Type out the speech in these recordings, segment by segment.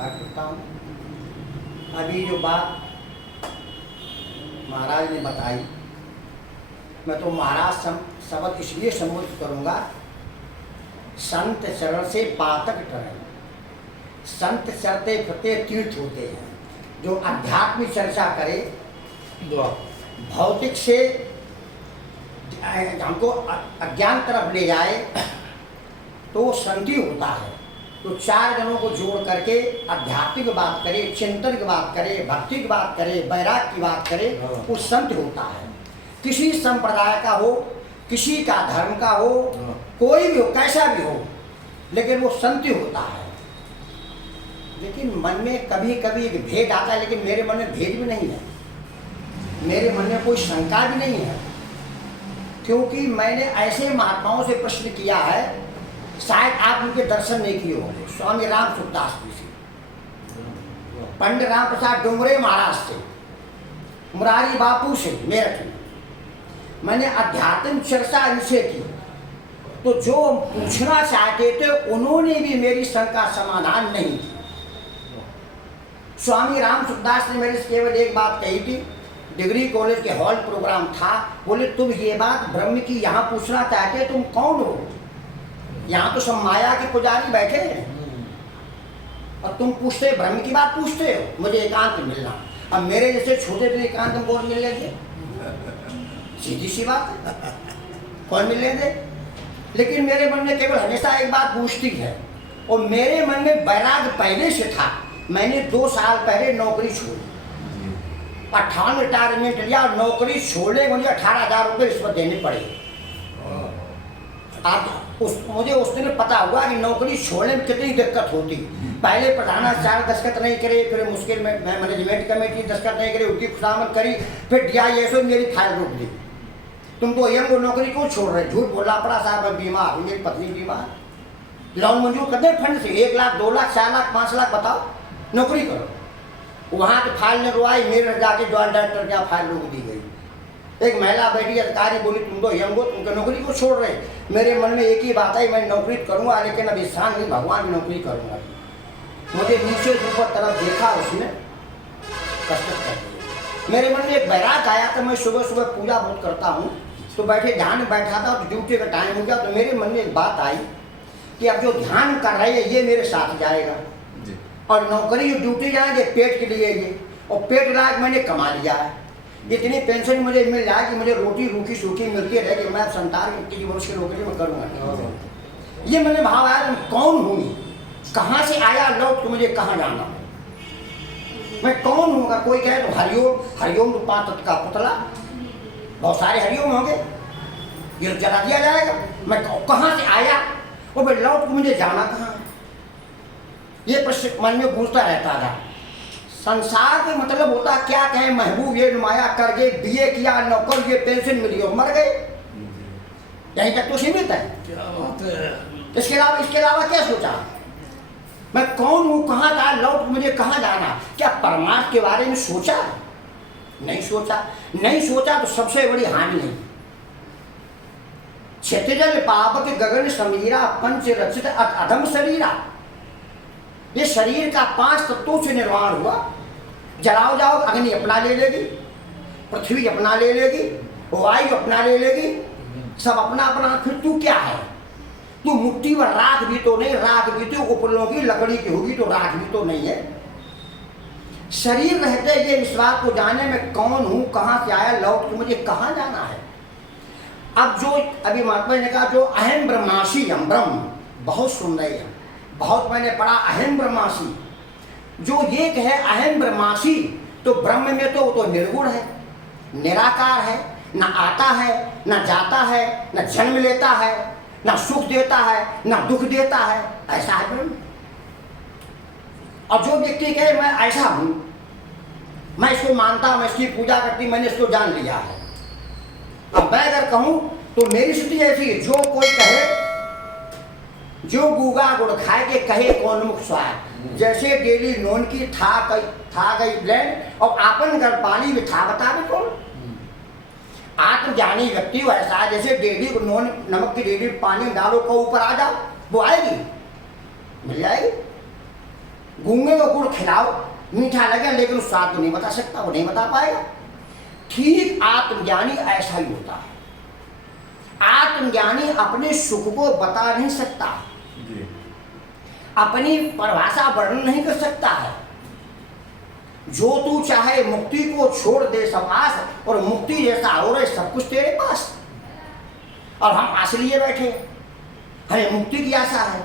नमस्कार करता हूँ। अभी जो बात महाराज ने बताई, मैं तो महाराज शब्द इसलिए संबोधित करूँगा, संत चरण से पातक टरण, संत चरते फिरते तीर्थ होते हैं। जो आध्यात्मिक चर्चा करे, भौतिक से हमको अज्ञान तरफ ले जाए, तो संति होता है। तो चार जनों को जोड़ करके आध्यात्मिक बात करे, चिंतन की बात करे, भक्ति की बात करे, वैराग्य की बात करे, वो संत होता है। किसी संप्रदाय का हो, किसी का धर्म का हो, कोई भी हो, कैसा भी हो, लेकिन वो संत होता है। लेकिन मन में कभी कभी एक भेद आता है, लेकिन मेरे मन में भेद भी नहीं है, मेरे मन में कोई शंका भी नहीं है, क्योंकि मैंने ऐसे महात्माओं से प्रश्न किया है, शायद आप उनके दर्शन नहीं किए होंगे। स्वामी राम सुखदास जी से, पंडित राम प्रसाद डोंगरे महाराज से, मुरारी बापू से मेरठ में मैंने अध्यात्म चर्चा इनसे की। तो जो पूछना चाहते थे उन्होंने भी मेरी शंका समाधान नहीं की। स्वामी राम सुखदास ने मेरे से केवल एक बात कही थी, डिग्री कॉलेज के हॉल प्रोग्राम था, बोले तुम ये बात ब्रह्म की यहाँ पूछना चाहते, तुम कौन हो? यहाँ तो सब माया के पुजारी बैठे हैं और तुम पूछते ब्रह्म की बात पूछते हो, मुझे एकांत मिलना। अब मेरे जैसे छोटे तो एकांत में कौन मिलने दे? सीधी सी बात है, कौन मिलने दे? लेकिन मेरे मन में केवल हमेशा एक बात पूछती है, और मेरे मन में वैराग्य पहले से था। मैंने 2 साल पहले नौकरी छोड़ी, 58 रिटायरमेंट लिया और नौकरी छोड़ने मुझे 18,000 रुपये रिश्वत देने पड़े। मुझे उस दिन पता हुआ कि नौकरी छोड़ने में कितनी दिक्कत होती। पहले प्रधानाचार्य दस्तखत नहीं करे, फिर मुश्किल में मैनेजमेंट कमेटी दस्तखत नहीं करे, उसकी खुशामद करी, फिर DISO मेरी फाइल रोक दी। तुम तो ये नौकरी क्यों छोड़ रहे? झूठ बोलना पड़ा, साहब मैं बीमार हूँ, मेरी पत्नी बीमार। लोन मंजूर कर दे फंड से, 1 लाख 2 लाख 4 लाख 5 लाख, बताओ नौकरी करो। वहाँ तो फाइल ने रुआई, मेरे जाके जॉइंट डायरेक्टर क्या फाइल रोक दी गई। एक महिला बैठी अधिकारी बोली तुम तो यंग हो, तुमको नौकरी को छोड़ रहे? मेरे मन में एक ही बात है, मैं नौकरी करूँगा, लेकिन अब इंसान नहीं, भगवान की नौकरी करूँगा। मुझे नीचे ऊपर तरफ देखा, उसने कष्ट कर दिया। मेरे मन में एक वैराग आया था, मैं सुबह सुबह पूजा बहुत करता हूँ, तो बैठे ध्यान में बैठा था, तो ड्यूटी का टाइम हो गया, तो मेरे मन में एक बात आई कि अब जो ध्यान कर रहे हैं ये मेरे साथ जाएगा, और नौकरी ड्यूटी जाएंगे पेट के लिए ये, और पेट लायक मैंने कमा लिया है, इतनी पेंशन मुझे मिल जाए कि मुझे रोटी रूखी सूखी मिलती रहे कि मैं संतान की मनुष्य की नौकरी में करूँगा। ये मैंने भाव आया, मैं कौन हूँ, कहाँ से आया, लौट के मुझे कहाँ जाना है, मैं कौन हूँ? कोई कहे तो हरिओम, हरिओम तो 5 तत्व का पुतला, बहुत सारे हरिओम होंगे, ये जला दिया जाएगा। मैं कहाँ से आया और मैं लौट के मुझे जाना कहाँ है? ये प्रश्न मन में गूंजता रहता था। संसार के मतलब होता क्या कहें, महबूब ये नुमाया कर गए, BA किया, नौकर ये पेंशन मिली और मर गए, यहीं तक तो सीमित है। इसके अलावा क्या सोचा? मैं कौन हूँ, कहाँ था, लौट मुझे कहाँ जाना? क्या परमात्मा के बारे में सोचा? नहीं सोचा। नहीं सोचा तो सबसे बड़ी हानि है। क्षतिजल पावक गगन समीरा, पंच रचित अधम शरीरा। ये शरीर का 5 तत्वों से निर्माण हुआ। जलाओ जाओ, अग्नि अपना ले लेगी, पृथ्वी अपना ले लेगी, वायु अपना ले लेगी, सब अपना अपना। फिर तू क्या है? तू मुट्ठी में राख भी तो नहीं, राख भी तो उपलों की लकड़ी की होगी, तो राख भी तो नहीं है। शरीर रहते ये विश्वास को जाने में कौन हूँ, कहाँ से आया, लौट के मुझे कहाँ जाना है। अब जो अभी महात्मा ने कहा, जो अहम ब्रह्मासी हम ब्रह्म, बहुत सुन रहे हैं, बहुत मैंने पढ़ा अहम ब्रह्मासी। जो ये कहे अहम ब्रह्मासी, तो ब्रह्म में तो निर्गुण है, निराकार है, ना आता है, ना जाता है, ना जन्म लेता है, ना सुख देता है, ना दुख देता है, ऐसा है ब्रह्म। और जो व्यक्ति कहे मैं ऐसा हूं, मैं इसको मानता, मैं इसकी पूजा करती, मैंने इसको जान लिया है। अब मैं अगर कहूं तो मेरी स्थिति ऐसी है, जो कोई कहे, जो गूगा गुड़ खाए के कहे कौन मुख स्वाद। जैसे डेली नोन की था गई ब्लेंड, और आपन घर पानी में था बतावे कौन? आत्मज्ञानी व्यक्ति ऐसा है, जैसे डेली नोन नमक की डेली पानी में डालो को ऊपर आ जाओ, वो आएगी, मिल जाएगी। गूंगे को गुड़ खिलाओ, मीठा लगे लेकिन उस स्वाद को नहीं बता सकता, वो नहीं बता पाएगा। ठीक आत्मज्ञानी ऐसा ही होता है। आत्मज्ञानी अपने सुख को बता नहीं सकता, अपनी परिभाषा वर्णन नहीं कर सकता है। जो तू चाहे मुक्ति को छोड़ दे सब आस, और मुक्ति जैसा हो रहे सब कुछ तेरे पास। और हम आस लिए बैठे, हमें मुक्ति की आशा है,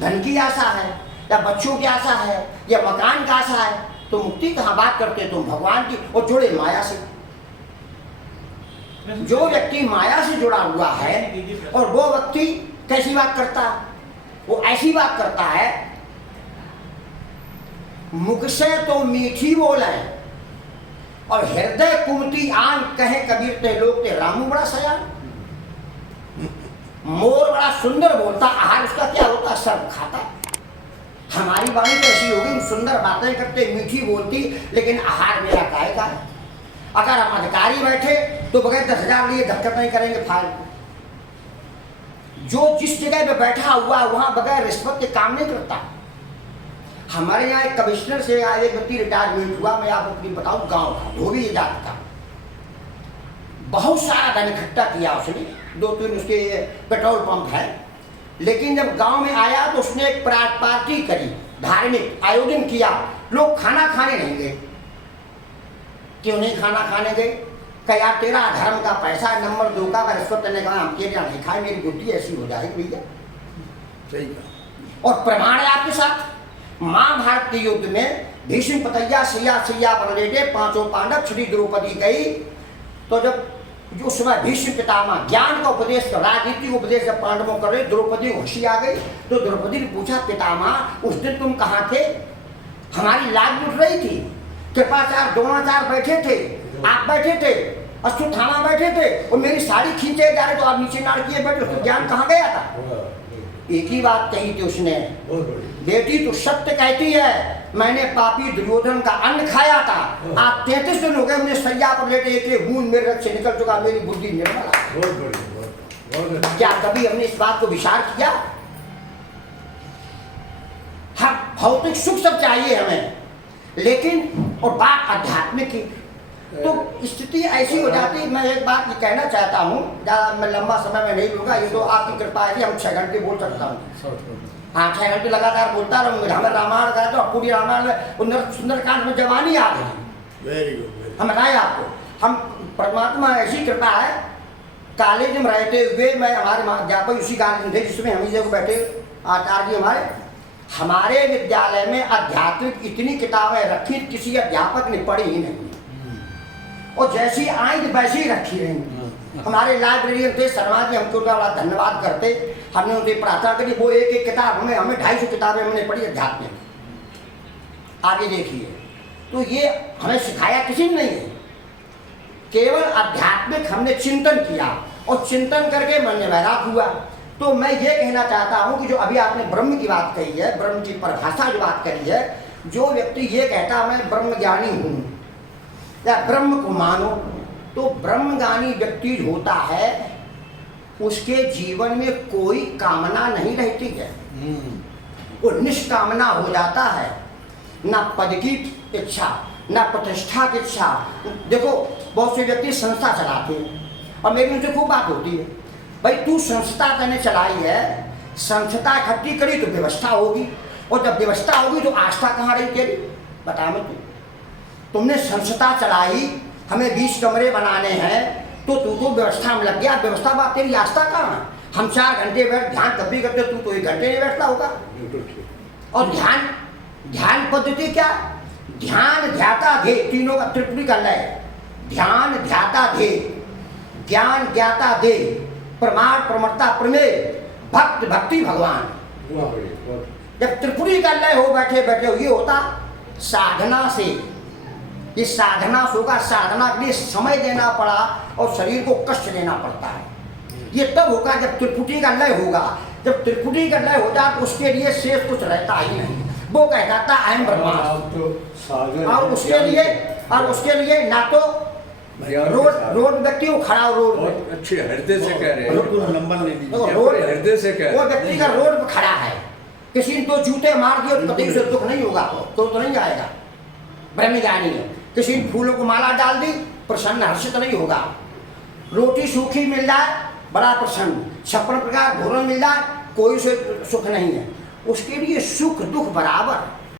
धन की आशा है, या बच्चों की आशा है, या मकान की आशा है। तो मुक्ति कहाँ बात करते तुम भगवान की, और जुड़े माया से। जो व्यक्ति माया से जुड़ा हुआ है और वो व्यक्ति कैसी बात करता है, वो ऐसी बात करता है, मुख से तो मीठी बोले और हृदय कुमती आन, कहे कबीर ते लोग ते रामू बड़ा सयान। मोर बड़ा सुंदर बोलता, आहार उसका क्या होता, सब खाता। हमारी वाणी तो ऐसी होगी, हम सुंदर बातें करते, मीठी बोलती, लेकिन आहार मेरा काय का है। अगर हम अधिकारी बैठे तो बगैर 10,000 लिए धक्का नहीं करेंगे फालतू। जो जिस जगह पे बैठा हुआ वहां बगैर रिश्वत के काम नहीं करता। हमारे यहाँ एक कमिश्नर से एक व्यक्ति रिटायरमेंट हुआ, मैं आपको अपनी बताऊं, गांव का धोबी जात का, बहुत सारा धन इकट्ठा किया उसने, 2-3 उसके पेट्रोल पंप है। लेकिन जब गांव में आया तो उसने एक पार्टी करी, धार्मिक आयोजन किया, लोग खाना खाने नहीं गए। क्यों नहीं खाना खाने गए? कहा यार तेरा धर्म का पैसा, नंबर 2 का रिश्वत ने कहा हम तेरा नहीं खाए, मेरी बुद्धि ऐसी हो जाएगी भैया। सही कहा। और प्रमाण है आपके साथ, महाभारत के युद्ध में भीष्म पतैया सैया बन लेटे, 5 पांडव, श्री द्रौपदी गई। तो जब जो उस समय भीष्म पितामह ज्ञान का उपदेश, राजनीति उपदेश जब पांडवों कर रहे, द्रौपदी हंसी आ गई। तो द्रौपदी ने पूछा, पितामह उस दिन तुम कहाँ थे? हमारी लाज लुट रही थी, कृपाचार्य द्रोणाचार्य बैठे थे, आप बैठे थे, अश्वत्थामा बैठे थे, और मेरी साड़ी खींचे जा रहे तो आप नीचे नाड़ किए बैठे, उसको ज्ञान कहाँ गया था? एक ही बात कही थी उसने, बेटी तो सत्य कहती है, मैंने पापी दुर्योधन का अन्न खाया था। आप 33 दिन हो गए मुझे सैया पर लेटे, एक बूंद मेरे रक्त से निकल चुका, मेरी बुद्धि निर्मल है। क्या कभी हमने इस बात को विचार किया? हाँ, भौतिक सुख सब चाहिए हमें, लेकिन और बात आध्यात्मिक की तो स्थिति ऐसी हो जाती। मैं एक बात ये कहना चाहता हूँ, ज़्यादा मैं लंबा समय में नहीं लूँगा, ये तो आपकी कृपा है कि हम 6 घंटे बोल सकता हूँ। हाँ, 6 घंटे लगातार बोलता रहूँगा। हमें रामायण का तो पूरी रामायण में सुंदरकांड में जवानी आ गई। Very good. हम बताएं आपको, हम परमात्मा ऐसी कृपा है, कॉलेज में रहते हुए मैं हमारे अध्यापक उसी कॉलेज में थे जिसमें हम जगह बैठे आचार्य जी हमारे विद्यालय में आध्यात्मिक इतनी किताबें रखी, किसी अध्यापक ने पढ़ी ही नहीं, और जैसी आई वैसी ही रखी रही। हमारे लाइब्रेरियन थे शर्मा जी, हमको बड़ा धन्यवाद करते, हमने उनसे प्रार्थना करी, वो एक किताब हमें 250 किताबें हमने पढ़ी अध्यात्मिक। आगे देखिए, तो ये हमें सिखाया किसी ने नहीं है, केवल आध्यात्मिक हमने चिंतन किया, और चिंतन करके मन में वैराग हुआ। तो मैं ये कहना चाहता हूँ कि जो अभी आपने ब्रह्म की बात कही है, ब्रह्म की परिभाषा जो बात करी है, जो व्यक्ति ये कहता मैं ब्रह्म ज्ञानी हूँ या ब्रह्म को मानो, तो ब्रह्मज्ञानी व्यक्ति होता है, उसके जीवन में कोई कामना नहीं रहती है, वो निष्कामना हो जाता है। ना पद की इच्छा, ना प्रतिष्ठा की इच्छा। देखो बहुत से व्यक्ति संस्था चलाते हैं, और मेरी उनसे खूब बात होती है, भाई तू संस्था तूने चलाई है, संस्था इकट्ठी करी तो व्यवस्था होगी, और जब व्यवस्था होगी तो आस्था कहाँ रही तेरी? बता मैं तुमने संस्था चलाई, हमें 20 कमरे बनाने हैं, तो तू तो व्यवस्था में लग गया, व्यवस्था बात तेरी आस्था कहाँ है? हम 4 घंटे बैठ ध्यान कब भी करते, तू तो 1 घंटे नहीं बैठता होगा। और ध्यान पद्धति क्या? ध्यान ध्याता धे, तीनों का त्रिपुटी का लय, ध्यान ध्याता धे, ज्ञान ज्ञाता दे, प्रमाण प्रमरता प्रमेय, भक्त भक्ति भगवान। जब त्रिपुरी का लय हो बैठे बैठे ये होता साधना से, ये साधना होगा, साधना के लिए समय देना पड़ा और शरीर को कष्ट देना पड़ता है। ये तब होगा जब त्रिपुटी का लय होगा। जब त्रिपुटी का लय होता तो उसके लिए शेष कुछ रहता ही नहीं, वो कह जाता अहम ब्रह्मास्मि। और उसके लिए ना तो रोड व्यक्ति को खड़ा रोड अच्छे हृदय से कह रहे हैं, नंबर नहीं दीजिए, हृदय से कह, वो व्यक्ति का रोड पर खड़ा है, किसी ने तो जूते मार दिए तो कभी उसे दुख नहीं होगा, तो नहीं आएगा, ब्रह्म ज्ञानी है। किसी ने फूलों को माला डाल दी, प्रसन्न हर्षित नहीं होगा। रोटी सूखी मिल जाए बड़ा प्रसन्न, 56 प्रकार भोजन मिल जाए कोई उसे सुख नहीं है। उसके लिए सुख दुख बराबर।